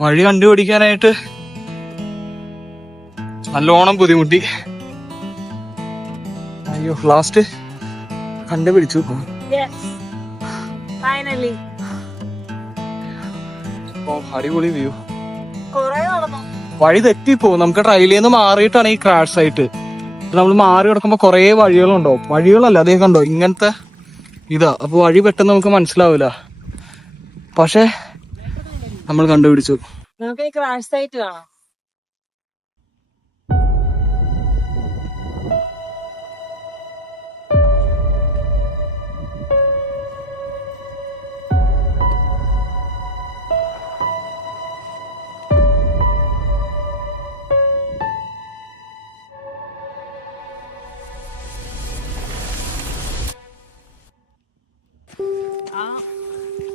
വഴി കണ്ടുപിടിക്കാനായിട്ട് നല്ലോണം ബുദ്ധിമുട്ടി. അയ്യോ, ലാസ്റ്റ് കണ്ടുപിടിച്ചു. അടിപൊളി വ്യൂ. വഴി തെറ്റിപ്പോവും. നമുക്ക് ട്രയലിൽ നിന്ന് മാറിയിട്ടാണ് ഈ ക്രാഷ് സൈറ്റ്. നമ്മൾ മാറി കിടക്കുമ്പോ കുറെ വഴികളുണ്ടാവും. വഴികളല്ല, അതേ കണ്ടോ ഇങ്ങനത്തെ ഇതാ. അപ്പൊ വഴി പെട്ടെന്ന് നമുക്ക് മനസ്സിലാവില്ല. പക്ഷെ നമ്മൾ കണ്ടുപിടിച്ചു. നമുക്ക് ക്രാഷ് സൈറ്റ് കാണാം.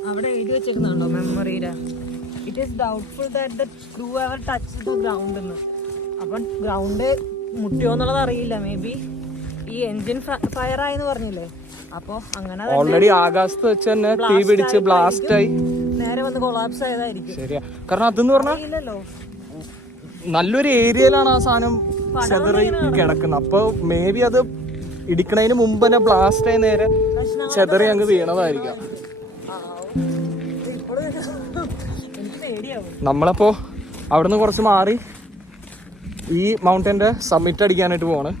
അവിടെ എഴുതി വെച്ചിരുന്നുണ്ടോ മെമ്മറിയില്? It is doubtful that the crew ever touch the ground എന്ന്. അപ്പം ഗ്രൗണ്ട് മുട്ടിയോ എന്നുള്ളത് അറിയില്ല. മേ ബി ഈ എൻജിൻ ഫയർ ആയെന്ന് പറഞ്ഞില്ലേ, അപ്പൊ അങ്ങനെ ഓൾറെഡി ആകാശത്ത് വെച്ച് തന്നെ തീ പിടിച്ച് ബ്ലാസ്റ്റ് ആയി നേരെ വന്ന് കൊളാപ്സ് ആയതായിരിക്കും. ശരിയാ. കാരണം അതെന്ന് പറഞ്ഞാൽ നല്ലൊരു ഏരിയയിലാണ് ആ സാധനം ചെതറി കിടക്കുന്നത്. അപ്പൊ മേ ബി അത് ഇടിക്കണതിന് മുമ്പ് തന്നെ ബ്ലാസ്റ്റ് ആയി നേരെ ചെതറി അങ്ങ് വീണതായിരിക്കാം. നമ്മളപ്പോ അവിടുന്ന് കുറച്ച് മാറി ഈ മൗണ്ടന്റെ സമ്മിറ്റ് അടിക്കാനായിട്ട് പോവാണ്.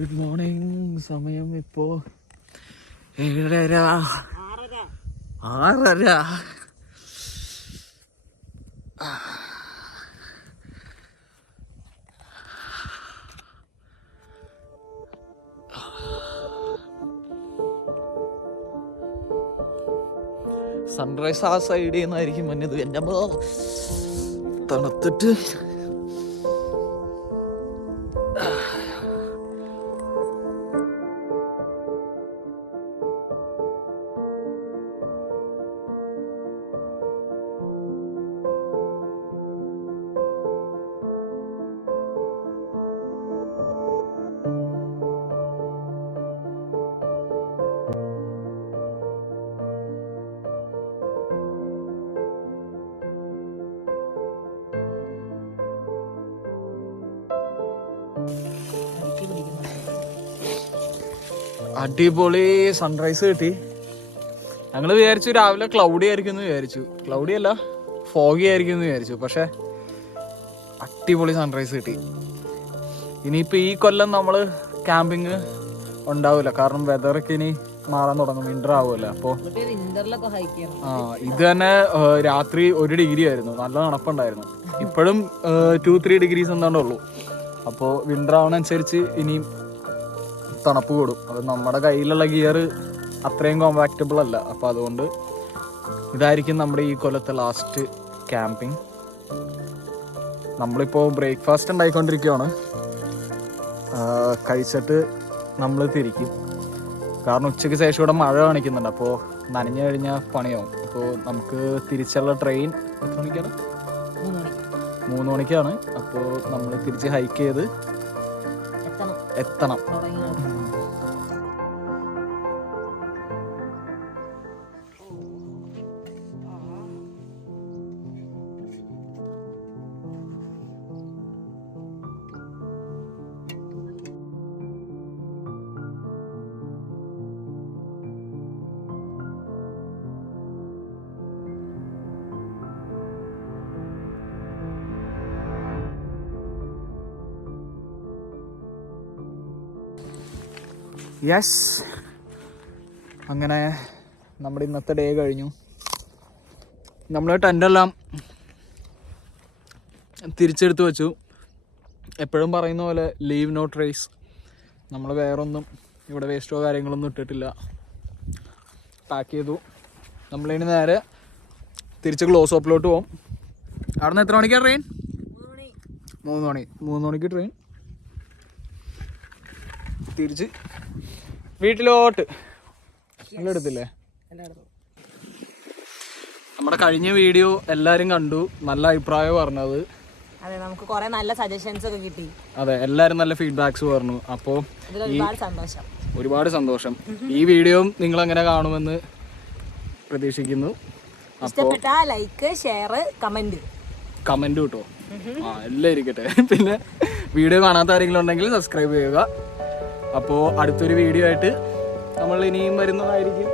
Good morning. സമയം ഇപ്പോ 7:30, 6:30. സൺറൈസ് ആ സൈഡിൽ നിന്നായിരിക്കും മഞ്ഞത്. എൻ്റെ തണുത്തിട്ട് അടിപൊളി സൺറൈസ് കിട്ടി. ഞങ്ങൾ വിചാരിച്ചു രാവിലെ ക്ലൗഡി ആയിരിക്കും എന്ന് വിചാരിച്ചു. ക്ലൗഡി അല്ല, ഫോഗി ആയിരിക്കും എന്ന് വിചാരിച്ചു. പക്ഷെ അടിപൊളി സൺറൈസ് കിട്ടി. ഇനിയിപ്പോൾ ഈ കൊല്ലം നമ്മൾ ക്യാമ്പിങ് ഉണ്ടാവില്ല. കാരണം വെതറൊക്കെ ഇനി മാറാൻ തുടങ്ങും. വിന്റർ ആവുമല്ലോ. അപ്പോൾ ഇത് തന്നെ രാത്രി 1 ഡിഗ്രി ആയിരുന്നു. നല്ല തണുപ്പുണ്ടായിരുന്നു. ഇപ്പോഴും 2-3 ഡിഗ്രീസ് എന്താണ്ടേ ഉള്ളൂ. അപ്പോൾ വിന്റർ ആവുന്നതനുസരിച്ച് ഇനിയും തണുപ്പ് കൂടും. അത് നമ്മുടെ കയ്യിലുള്ള ഗിയർ അത്രയും കോമ്പാക്റ്റബിൾ അല്ല. അപ്പം അതുകൊണ്ട് ഇതായിരിക്കും നമ്മുടെ ഈ കൊല്ലത്തെ ലാസ്റ്റ് ക്യാമ്പിങ്. നമ്മളിപ്പോൾ ബ്രേക്ക്ഫാസ്റ്റ് ഉണ്ടായിക്കൊണ്ടിരിക്കുകയാണ്. കഴിച്ചിട്ട് നമ്മൾ തിരിക്കും. കാരണം ഉച്ചയ്ക്ക് ശേഷം ഇവിടെ മഴ കാണിക്കുന്നുണ്ട്. അപ്പോൾ നനഞ്ഞു കഴിഞ്ഞാൽ പണിയാവും. അപ്പോൾ നമുക്ക് തിരിച്ചുള്ള ട്രെയിൻ എത്ര മണിക്കാണ്? 3 മണിക്കാണ്. അപ്പോൾ നമ്മൾ തിരിച്ച് ഹൈക്ക് ചെയ്ത് എത്തണം. യെസ്, അങ്ങനെ നമ്മുടെ ഇന്നത്തെ ഡേ കഴിഞ്ഞു. നമ്മൾ ടെൻ്റെല്ലാം തിരിച്ചെടുത്ത് വെച്ചു. എപ്പോഴും പറയുന്ന പോലെ ലീവ് നോ ട്രേസ്. നമ്മൾ വേറൊന്നും ഇവിടെ വേസ്റ്റോ കാര്യങ്ങളൊന്നും ഇട്ടിട്ടില്ല. പാക്ക് ചെയ്തു. നമ്മളിനി നേരെ തിരിച്ച് ക്ലോസ് ഓപ്പിലോട്ട് പോകും. അവിടെ നിന്ന് എത്ര മണിക്കാണ് ട്രെയിൻ? 3 മണിക്ക് ട്രെയിൻ. തിരിച്ച് വീട്ടിലോട്ട്. എല്ലാം എടുത്തില്ലേ? നമ്മുടെ കഴിഞ്ഞ വീഡിയോ എല്ലാവരും കണ്ടു, നല്ല അഭിപ്രായം പറഞ്ഞത്. അതെ, നമുക്ക് കുറെ നല്ല സജഷൻസ് ഒക്കെ കിട്ടി. അതെ, എല്ലാവരും നല്ല ഫീഡ്ബാക്സ് പറഞ്ഞു. അപ്പോൾ ഒരുപാട് സന്തോഷം. ഈ വീഡിയോയും നിങ്ങൾ എങ്ങനെ കാണുമെന്ന് പ്രതീക്ഷിക്കുന്നു. ഇഷ്ടപ്പെട്ട ലൈക്ക്, ഷെയർ, കമന്റ് കിട്ടോ? എല്ലാം ഇരിക്കട്ടെ. പിന്നെ വീഡിയോ കാണാത്ത ആരെങ്കിലും ഉണ്ടെങ്കിൽ സബ്സ്ക്രൈബ് ചെയ്യുക. അപ്പോൾ അടുത്തൊരു വീഡിയോ ആയിട്ട് നമ്മൾ ഇനിയും വരുന്നതായിരിക്കും.